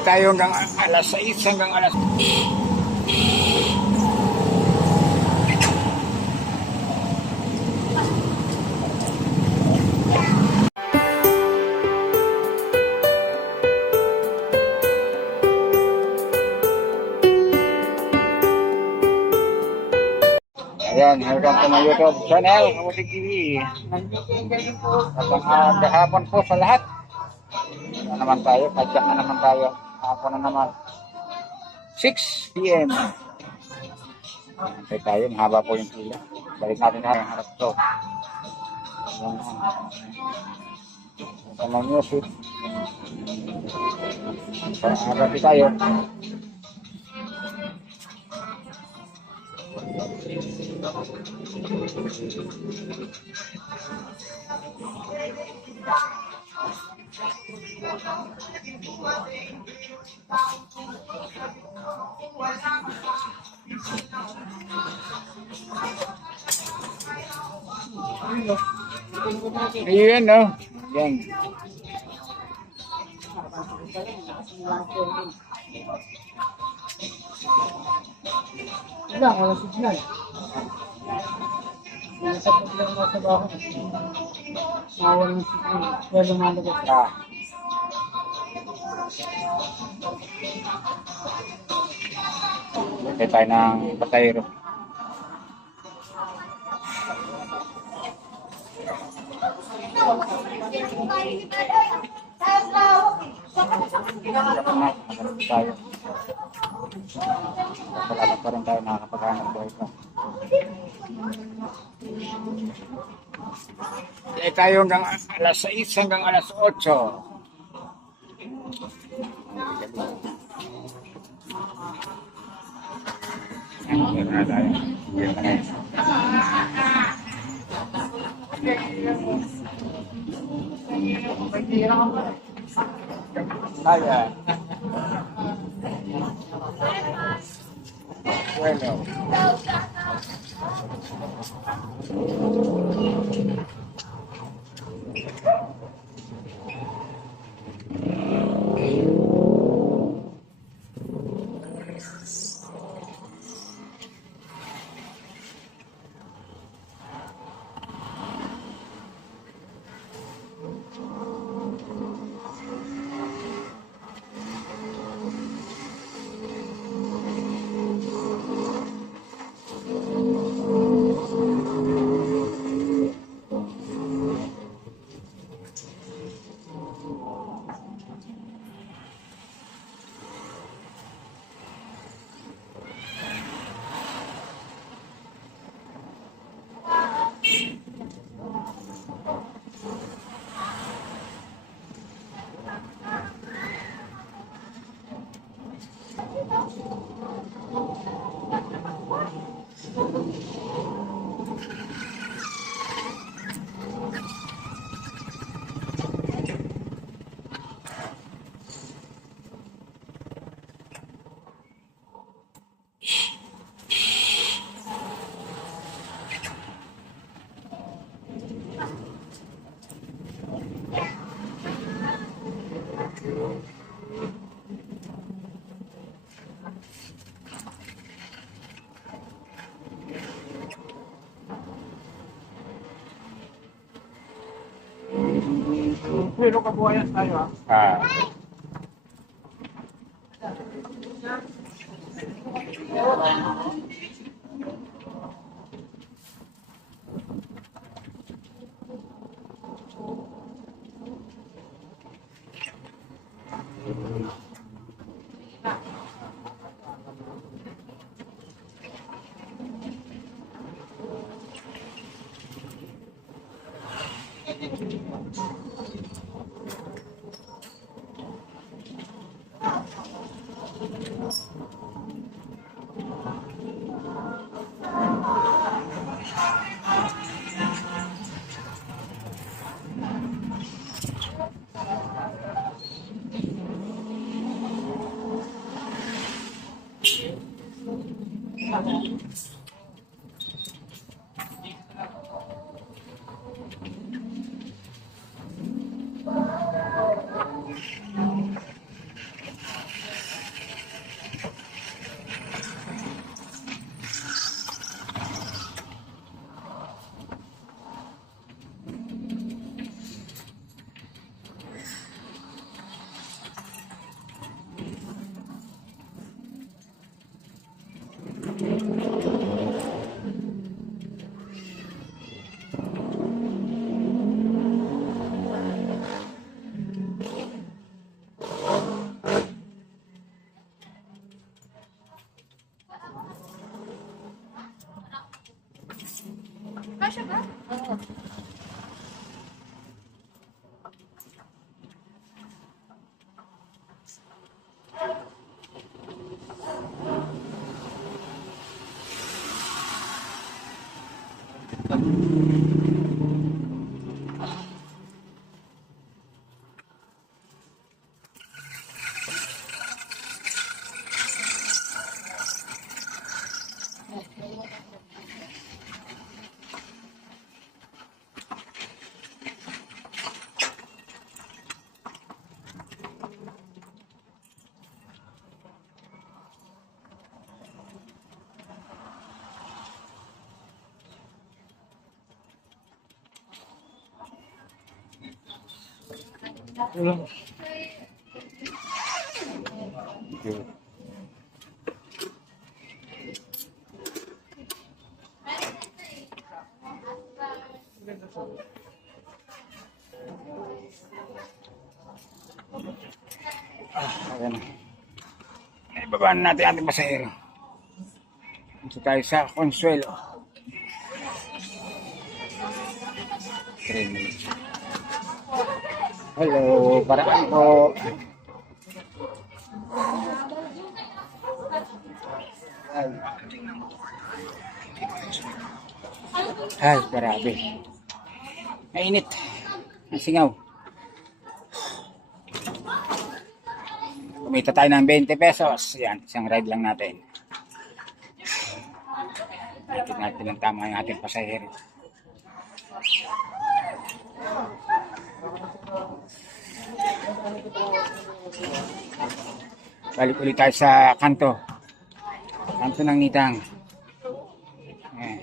tayo hanggang alas 6 hanggang alas... Ayan, welcome to my YouTube channel, Kamuting TV. At gahapon po sa lahat. Na naman tayo, padyak na naman tayo. Hapon na naman. 6 PM. Antay tayo, mahaba po yung pila. Balik natin na yung harap to. Ayan na. Ito na music. Harap tayo. Ayan, no? Ayan. Wala signal. Nasa problema sa baho. Nawala ng signal. Kaya lumalagot. Lagay tayo ng pasayro. Tayo. Salamat pa rin tayo nakakapaghanap buhay pa. Kaya tayo hanggang alas 6 hanggang alas 8. Ayan na tayo. Ayan na tayo. Kaya. Bueno. Pero kabuhayan tayo Ayan. Ibabaan natin ating pasahero. Dito tayo sa Consuelo. 3 minutes. Hello, paraan po. Ay, grabe. Mainit. Nasingaw. Kumita tayo ng 20 pesos. Yan, isang ride lang natin. Natin natin ang tama yung ating pasahero. Balik ulit tayo sa kanto. Kanto ng Nitang. Ayan.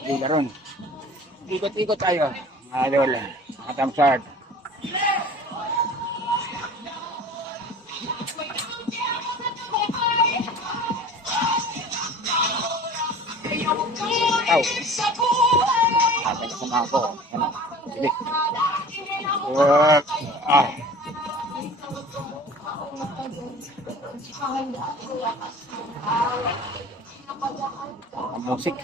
Dila ron. Ikot-ikot tayo. Mga idol. Mga tamsard. Aw. Atay ka sa mga ko. Ano? Sige. Work. Ah. Ang musik.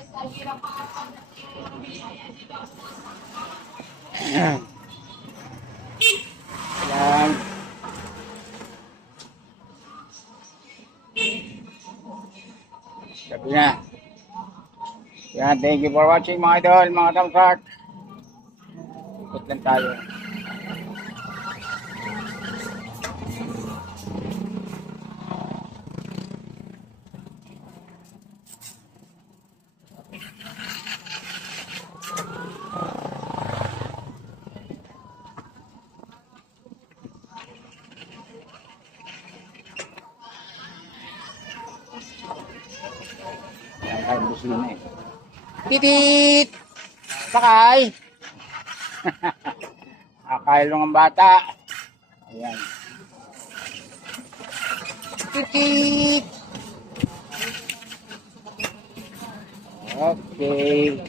Ayan. Ayan. Sabi na. Yan, thank you for watching mga idol, mga tamsard. Ikot lang tayo. Yan, kahit gusto na eh. Titit! Sakay! Akay lang ang bata. Ayan. Titit! Okay.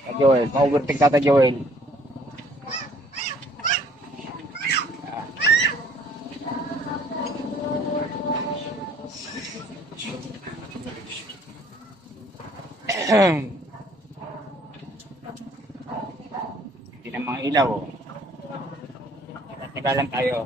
Tata Joel, pa-overtake Tata Joel. Hindi na mga ilaw. Taga lang tayo.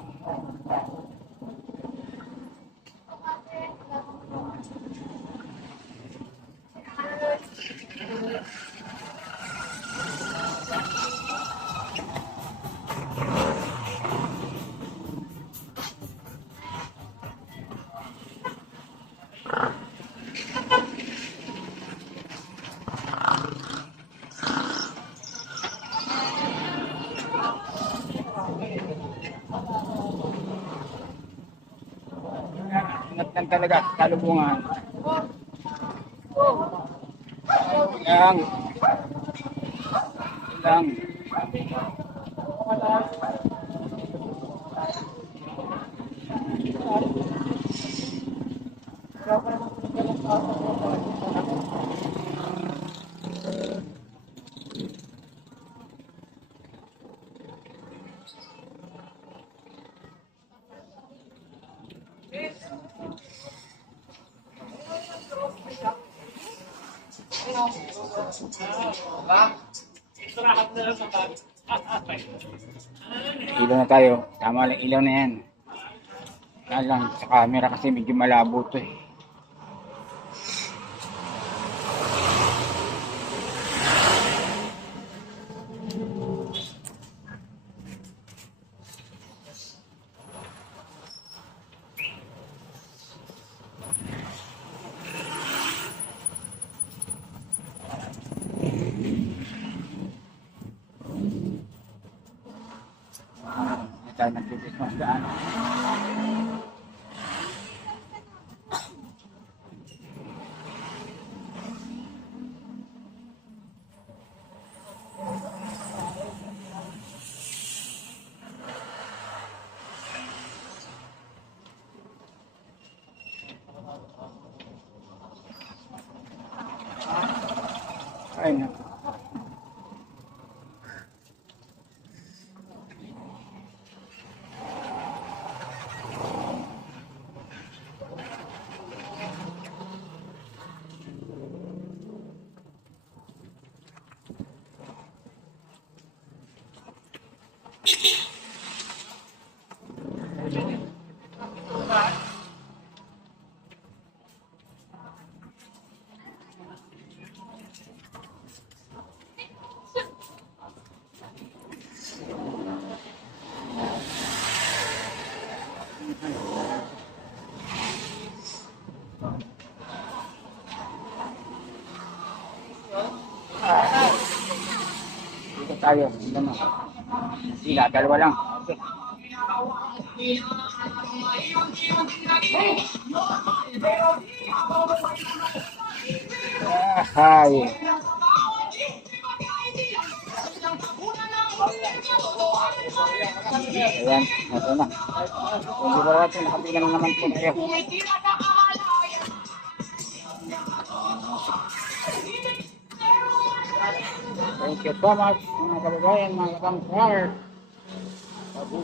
Ingat lang talaga, talubungan. Lang. Lang. Ilaw na tayo. Tama lang, ilaw na yan. Kaya lang, sa camera kasi medyo malabo to eh. Hindi tayo nag-Christmas daan. Ay na. Dito tayo. Dito na. Sila, dalawa lang. Okay. Hi. Ayan, ito na. Hindi ba natin, nakabilang naman po tayo. Thank you so much mga kababayan, mga kamsar. Babu.